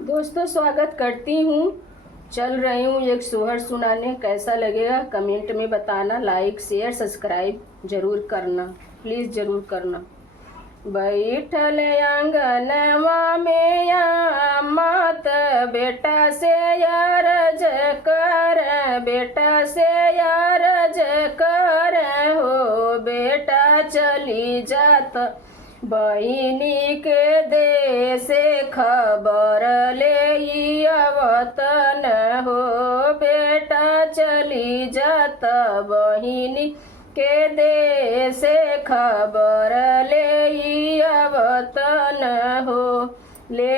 दोस्तों स्वागत करती हूँ। चल रही हूँ एक सोहर सुनाने। कैसा लगेगा कमेंट में बताना। लाइक शेयर सब्सक्राइब जरूर करना, प्लीज़ ज़रूर करना। बैठल आंगनवा में मात बेटा से यारज कर, बेटा से यारज कर हो। बेटा चली जात बहिनी के देश खबर ले अवतन हो। बेटा चली जात बहिनी के देश खबर ले अवतन हो। ले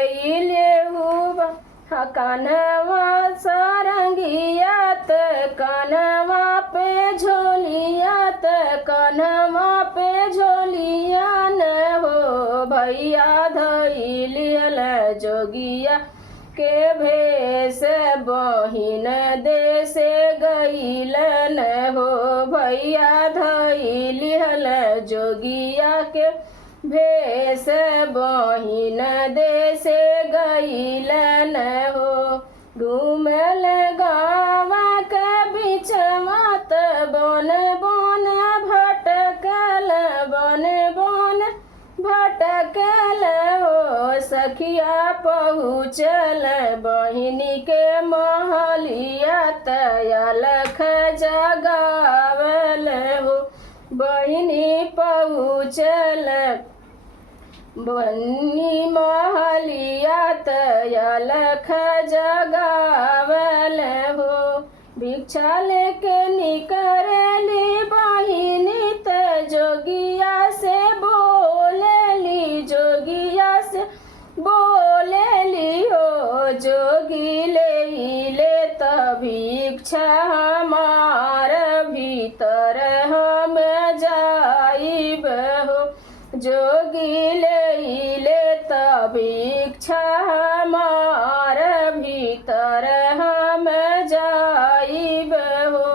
कान्हवा सारंगियात, कान्हवा पे झोलियात, कान्हवा पे झोलियान हो। भैया धइलियल जोगिया के भेष, बहिन देश गइलन हो। भैया धइलियल जोगिया के भेष, बहिन देश गइलन हो। घूमल गाँवा के बीच मात, बन बन भटकल, बन बन भटकल हो। सखिया पहुँचल बहिनी के महलिया, अलख जगावल हो। बहिनी पहुँचल बनी महलिया, अलख जगावल हो। भिक्षा लेके निकरली बहिनी त जोगिया से बोलेली, जोगिया से बोलेली हो। जोगी ले त भिक्षा हमार भीतर हम जाइब हो। जोगी ले त भिक्षा हमार भीतर हम जाइब हो।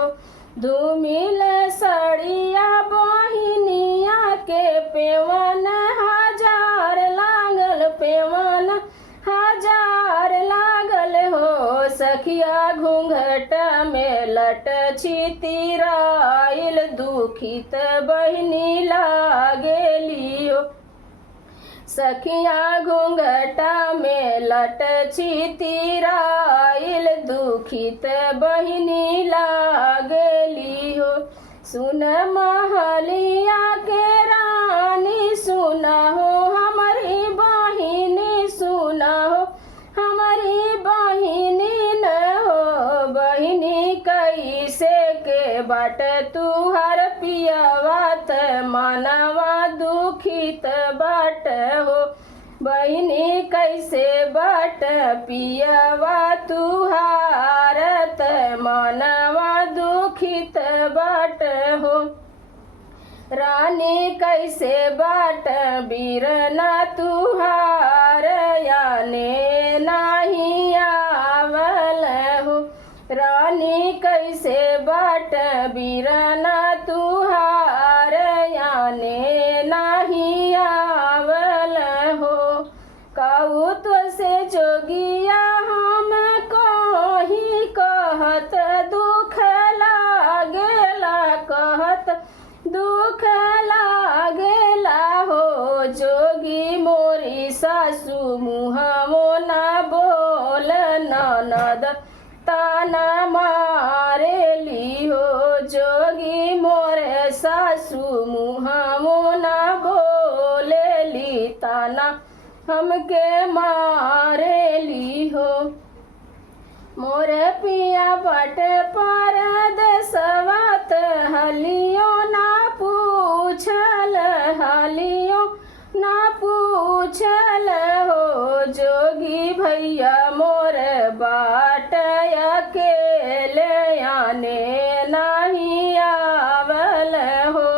धूमिल सड़िया बहिनिया के पेवन हजार लागल, पेवन हजार लागल हो। सखिया घूंघट में लट छितिराइल, दुखित बहिनी लागेली हो। सखिया घूंघटा में लट छितिराइल, दुखित बहिनी लागेली हो। सुन महलिया के रानी, सुना हो हमारी बहिनी, सुना हो हमारी बहिनी न हो। बहिनी कैसे के बाट तुहार पियावात, मानवा दुखित बाट हो। बहिनी कैसे बाट पियावा तुहारत, मानवा दुखित बाट हो। रानी कैसे बाट बीरना तुहार, याने नहीं आवल हो। रानी कैसे बाट बीरना तुहार, याने नहीं आवल हो। काउत से जोगिया हम कहीं कहत दुख लागेला, कहत दुख लागेला हो। जोगी मोरी सासू मुहमो ना बोल, ननद ताना मारेली हो। जोगी मोरे सासू मुहमो ना बोलेली, ताना हमके मारेली हो। मोरे पिया बाट पर देसवात, हलियो ना पूछल, हलियो ना पूछल हो। जोगी भैया मोर बाट अकेले, आने नहीं आवल हो।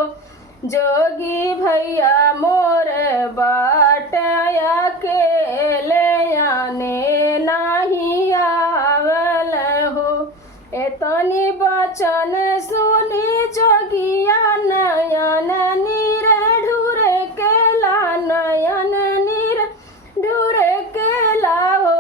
जोगी भैया मोर बाट अकेले, आने नहीं आवल हो। एतनी बचन सुनी जोगिया, नयन नीर ढूर केला, नयन नीर ढूर केला हो।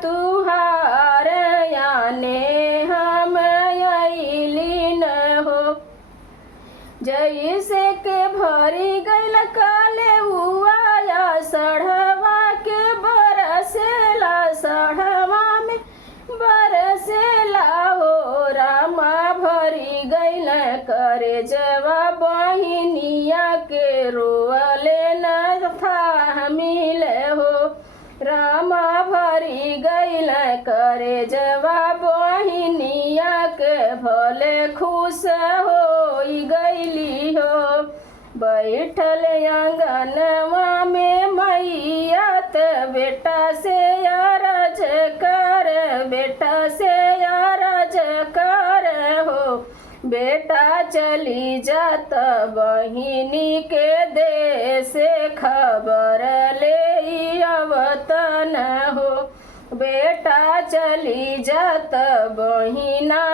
तुहार याने हम अइली न हो। जैसे के भरी गइल काले उआया सढ़वा के बरसेला सढ़वा में बरसेला हो रामा भरी गइल करे जवा बहिनिया के रोअले न था मिले हो। रामा भरी गइल करे जवा बहिनिया के भले खुश हो गइली हो। बैठल आंगनवा में मैया त बेटा से अरज कर बेटा से अरज कर हो। बेटा चली जात बहिनी के देश खबर ले अवतन हो। बेटा चली जात बहिना